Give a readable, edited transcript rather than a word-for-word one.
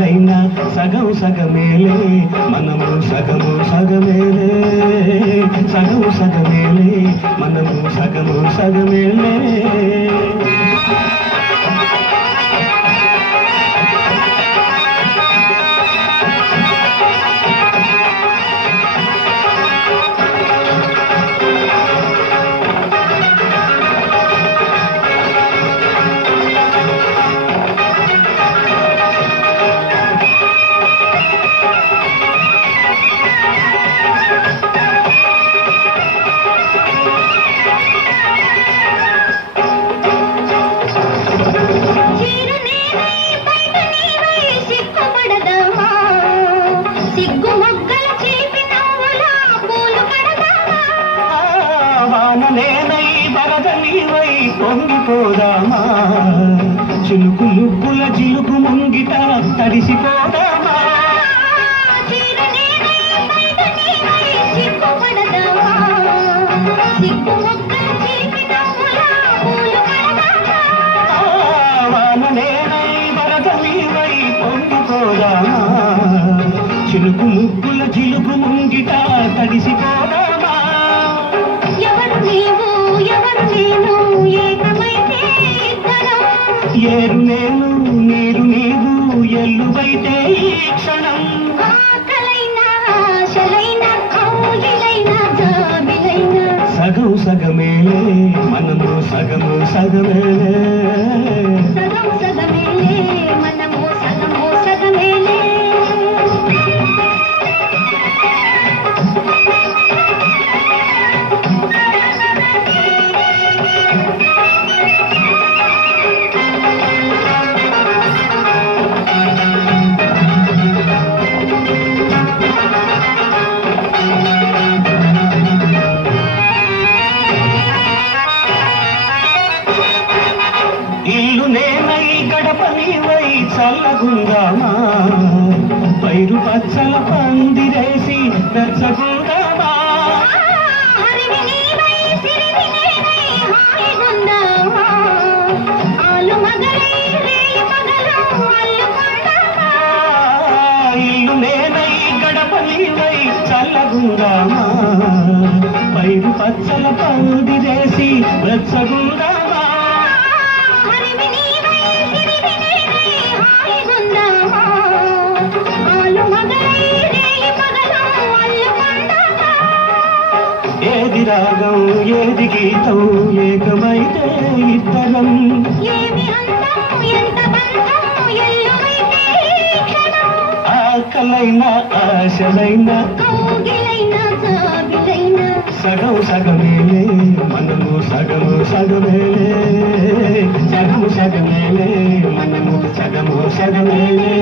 ఆకలైనా సగం సగమేలే మనము సగము సగమేలే సగం సగమేలే మనము సగము సగమేలే పొంగిపోదామా చిలుకు ముగ్గుల చిలుకు ముంగిట తడిసిపోదామా వాననేనై వరద నీవై పొంగిపోదామా చిలుకు ముగ్గుల చిలుకు ముంగిట తడిసిపోదామా ఎవరు నీవు ఎవరు నేను ఏకమైతే ఇద్దరం ఏరు నేను నీరు నీవు ఎల్లువైతే ఈ క్షణం ఆకలైనా ఆశలైనా కౌగిలైనా జాబిలైనా సగం సగమేలే మనము సగము సగమేలే సగం సగమేలే మనము సగము సగమేలే ఇల్లు నేనై గడప నీవై చల్లగుందామా పైరు పచ్చల పందిరేసి వెచ్చగుందామా హరివి నీవై సిరివి నేనై హాయిగుందామా ఆలు మగలై రేయి మగలు అల్లుకుందామా ఇల్లు నేనై గడప నీవై చల్లగుందామా పైరు పచ్చల పందిరేసి వెచ్చగుందామా ఏది రాగం ఏది గీతం ఏకమైతే ఇద్దరం ఆకలైనా ఆశలైనా సగం సగమేలే మనము సగము సగమేలే సగము సగమేలే మనము సగము సగమేలే